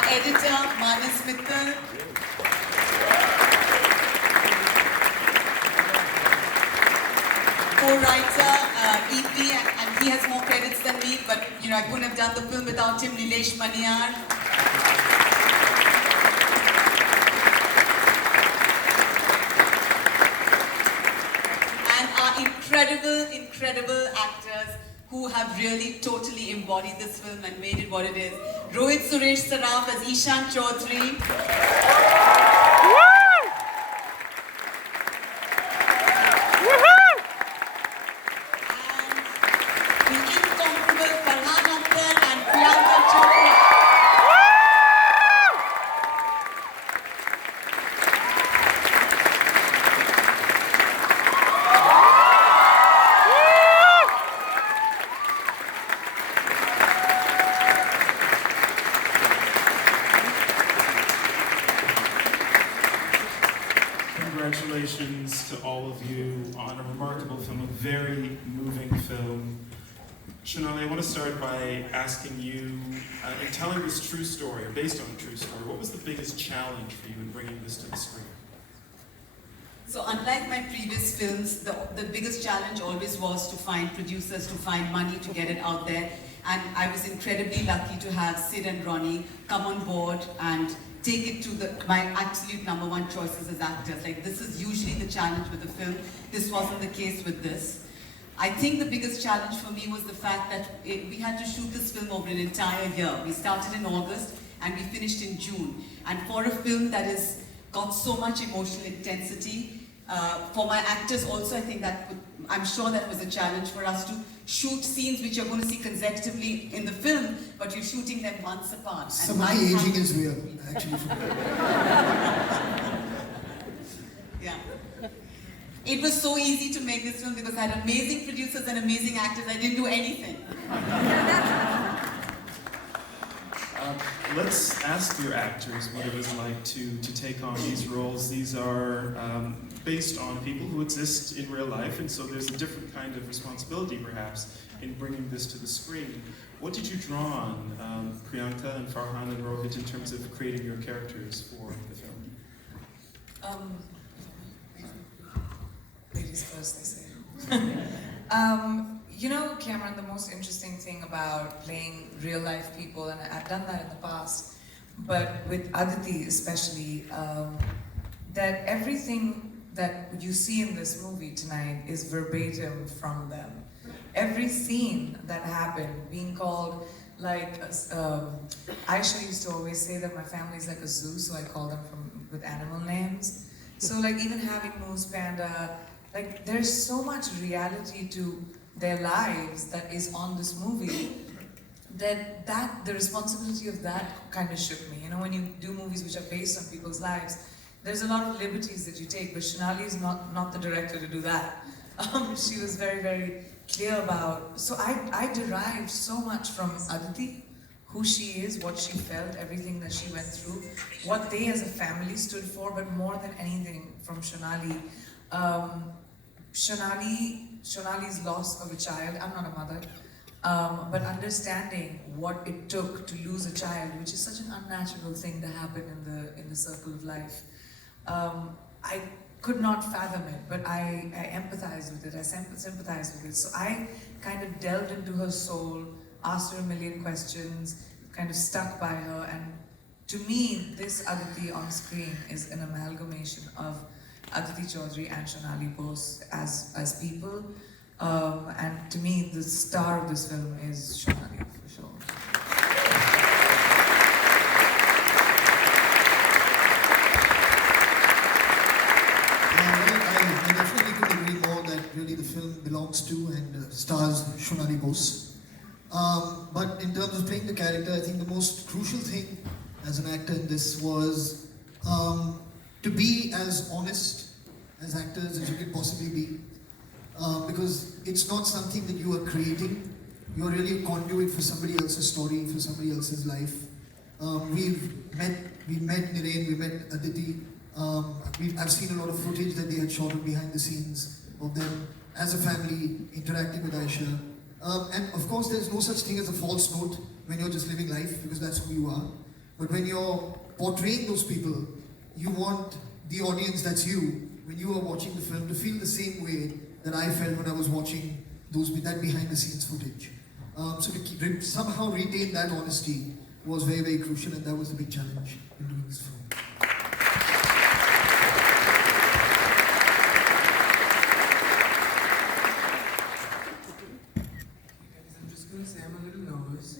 Our editor, Manas Mittal. Co-writer, EP, and he has more credits than me, but I couldn't have done the film without him, Nilesh Maniyar. And our incredible actors who have really totally embodied this film and made it what it is. Rohit Suresh Saraf as Ishan Chaudhary. The incomparable Farhan Akhtar and Priyanka Chopra. Congratulations to all of you on a remarkable film, a very moving film. Shonali, I want to start by asking you, in telling this true story, or based on a true story, what was the biggest challenge for you in bringing this to the screen? So unlike my previous films, the biggest challenge always was to find producers, to find money to get it out there. And I was incredibly lucky to have Sid and Ronnie come on board and take it to my absolute #1 choices as actors. Like, this is usually the challenge with the film. This wasn't the case with this. I think the biggest challenge for me was the fact that we had to shoot this film over an entire year. We started in August and we finished in June. And for a film that has got so much emotional intensity, for my actors also, I think I'm sure that was a challenge for us to shoot scenes which you're going to see consecutively in the film, but you're shooting them months apart. Some of the aging is real, actually. Yeah. It was so easy to make this film because I had amazing producers and amazing actors. I didn't do anything. Let's ask your actors what it was like to take on these roles. These are based on people who exist in real life, and so there's a different kind of responsibility, perhaps, in bringing this to the screen. What did you draw on, Priyanka and Farhan and Rohit, in terms of creating your characters for the film? Ladies first, they say. Cameron, the most interesting thing about playing real life people, and I've done that in the past, but with Aditi especially, that everything that you see in this movie tonight is verbatim from them. Every scene that happened, being called, like, Aisha used to always say that my family is like a zoo, so I call them with animal names. So like even having Moose, Panda, like there's so much reality to their lives that is on this movie that the responsibility of that kind of shook me. When you do movies which are based on people's lives, there's a lot of liberties that you take, but Shonali is not the director to do that. She was very, very clear about, so I derived so much from Aditi, who she is, what she felt, everything that she went through, what they as a family stood for, but more than anything from Shonali. Shonali's loss of a child, I'm not a mother, but understanding what it took to lose a child, which is such an unnatural thing to happen in the circle of life. I could not fathom it, but I empathized with it, I sympathized with it. So I kind of delved into her soul, asked her a million questions, kind of stuck by her, and to me, this Aditi on screen is an amalgamation of Aditi Chaudhary and Shonali Bose as people, and to me, the star of this film is Shonali, for sure. I definitely couldn't agree more that really the film belongs to and stars Shonali Bose. But in terms of playing the character, I think the most crucial thing as an actor in this was to be as honest as actors as you can possibly be. Because it's not something that you are creating. You are really a conduit for somebody else's story, for somebody else's life. We met Nirain, we met Aditi. I've seen a lot of footage that they had shot behind the scenes of them as a family interacting with Aisha. And of course, there's no such thing as a false note when you're just living life, because that's who you are. But when you're portraying those people, you want the audience that's you, when you are watching the film, to feel the same way that I felt when I was watching that behind the scenes footage. So to somehow retain that honesty was very, very crucial, and that was the big challenge in doing this film. I'm just going to say I'm a little nervous.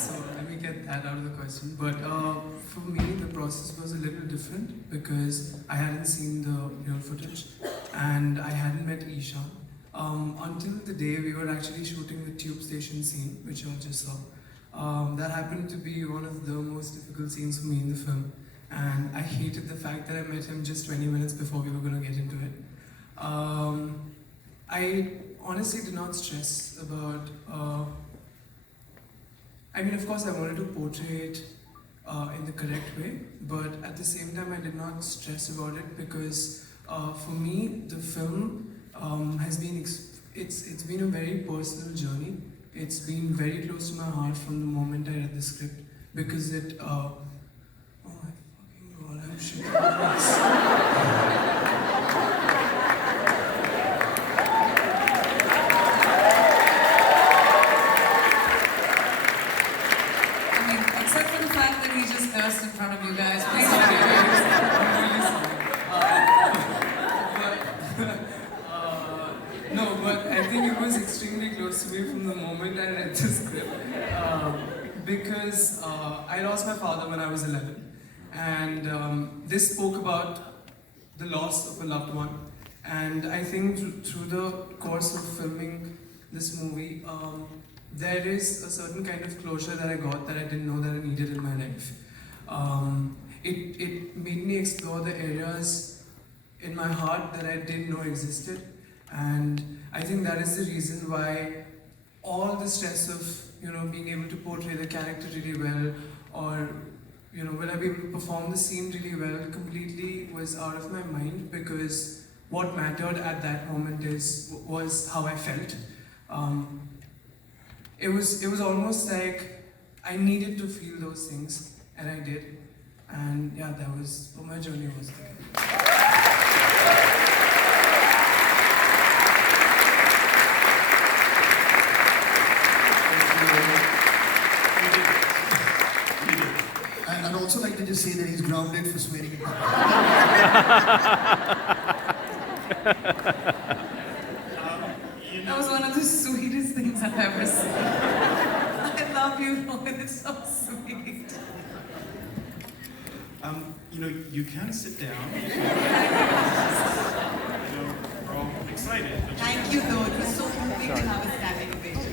So let me get that out of the question. But for me, the process was a little different because I hadn't seen the real footage and I hadn't met Isha. Until the day we were actually shooting the tube station scene, which you all just saw. That happened to be one of the most difficult scenes for me in the film. And I hated the fact that I met him just 20 minutes before we were going to get into it. I honestly did not stress about, I mean, of course I wanted to portray it in the correct way, but at the same time I did not stress about it because for me, the film has been, it's been a very personal journey. It's been very close to my heart from the moment I read the script because it, oh my fucking god, I'm shit about this. I mean, except for the fact that he just cursed in front of you guys, please don't be embarrassed. No, but I think it was extremely close to me from the moment I read the script because I lost my father when I was 11, and this spoke about the loss of a loved one. And I think through the course of filming this movie, there is a certain kind of closure that I got that I didn't know that I needed in my life. It made me explore the areas in my heart that I didn't know existed. And I think that is the reason why all the stress of, being able to portray the character really well, or, will I be able to perform the scene really well, completely was out of my mind, because what mattered at that moment was how I felt. It was almost like I needed to feel those things, and I did. And yeah, that was what my journey was there. And I'd also like to just say that he's grounded for swearing in public. That was one of the sweetest things I've ever seen. I love you, Rohit. It's so sweet. You can sit down. We're all excited. Thank you, though. It was so moving to have a standing ovation.